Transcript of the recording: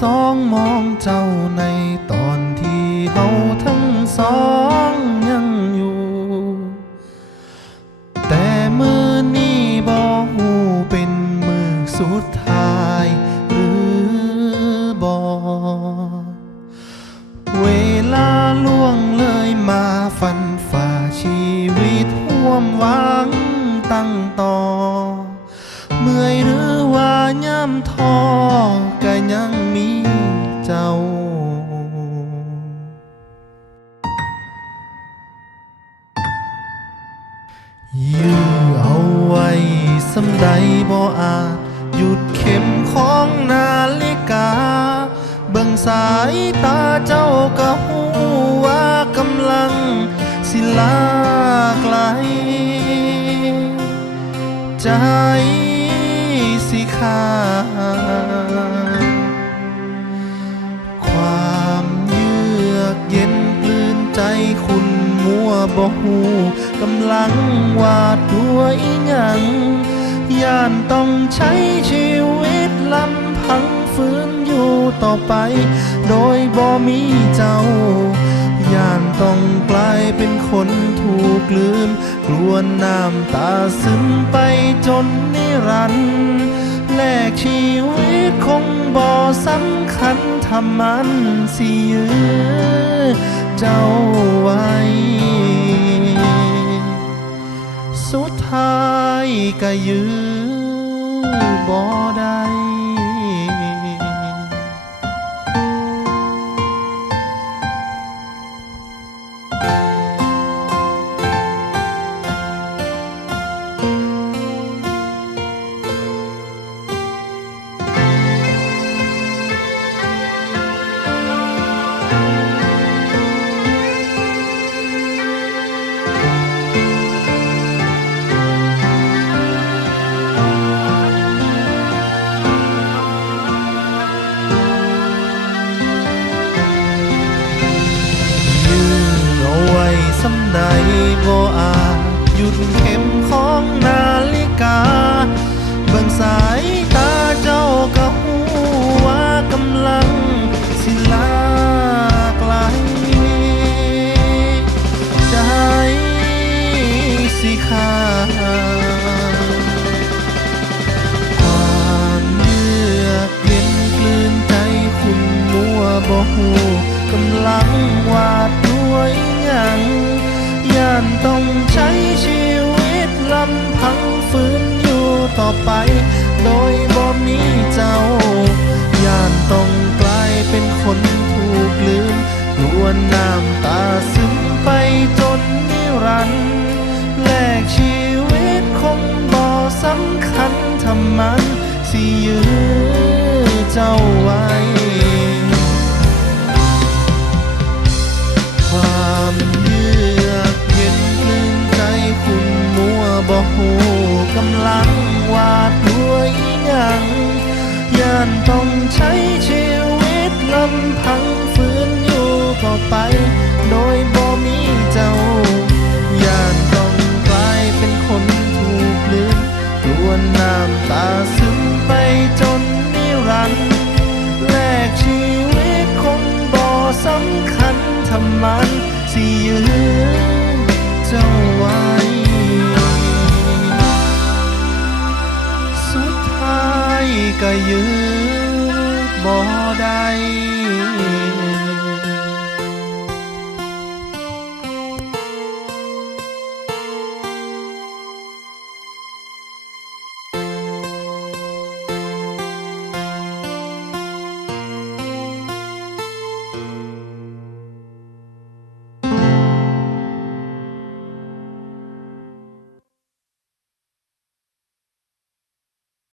สองมองเจ้าในตอนที่เฮาทั้งสองยังอยู่แต่มือนี้บ่ฮู้เป็นมือสุดท้ายหรือบ่เวลาล่วงเลยมาฟันฝ่าชีวิตห่วมหวังตั้งต่อเมื่อยหรือว่าย่ำท้อก็ยังมีเจ้ายื้อเอาไว้สำใดบ่อาจหยุดเข็มของนาฬิกาเบิ่งสายตาเจ้าก็ฮู้ว่ากำลังสิลาไกลใจสิขาดความเยือกเย็นกลืนใจคุณมัวบ่ฮู้กำลังวาดด้วยหยังย่านต้องใช้ชีวิตลำพังฝืนอยู่ต่อไปโดยบ่มีเจ้าย่านต้องกลายเป็นคนถูกลืมกลัวน้ำตาซึมไปจนนิรันดร์แลกชีวิตคงบ่สำคัญถ้ามันสิยื้อเจ้าไว้สุดท้ายก็ยื้อบ่ได้สำใดบ่อาจหยุดเข็มของนาฬิกาเบิ่งสายตาเจ้าก็ฮู้ว่ากำลังสิลาไกลใจสิขาดความเยือกเย็นกลืนใจคุณมัวบ่ฮู้กำลังวาดด้วยหยังย่านต้องใช้ชีวิตลำพังฝืนอยู่ต่อไปโดยบ่มีเจ้าย่านต้องกลายเป็นคนถูกลืมกลัวน้ำตาซึมไปจนนิรันดร์แลกชีวิตคงบ่สำคัญถ้ามันสิยื้อเจ้าไว้ความเยือกเย็นกลืนใจคุณมัวบ่ฮู้กำลังวาดด้วยหยังย่านต้องใช้ชีวิตลำพังฝืนอยู่ต่อไปโดยบ่มีเจ้าย่านต้องกลายเป็นคนถูกลืมกลัวน้ำตาซึมไปจนนิรันดร์แลกชีวิตคงบ่สำคัญถ้ามันสิยื้อเจ้าไว้สุดท้ายก็ยื้อบ่